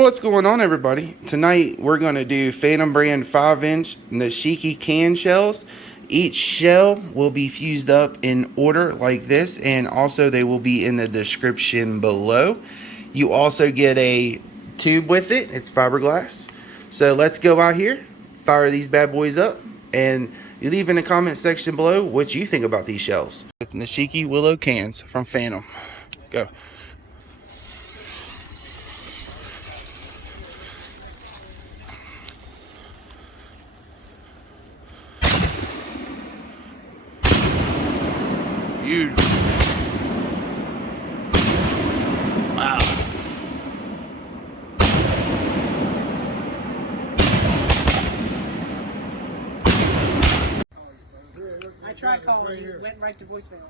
What's going on, everybody? Tonight we're going to do Phantom brand 5-inch Nishiki can shells. Each shell will be fused up in order like this, and also they will be in the description below. You also get a tube with it. It's fiberglass. So let's go out here, fire these bad boys up, and you leave in the comment section below what you think about these shells. With Nishiki Willow cans from Phantom. Go. Beautiful. Wow. I tried calling you, went right to voicemail.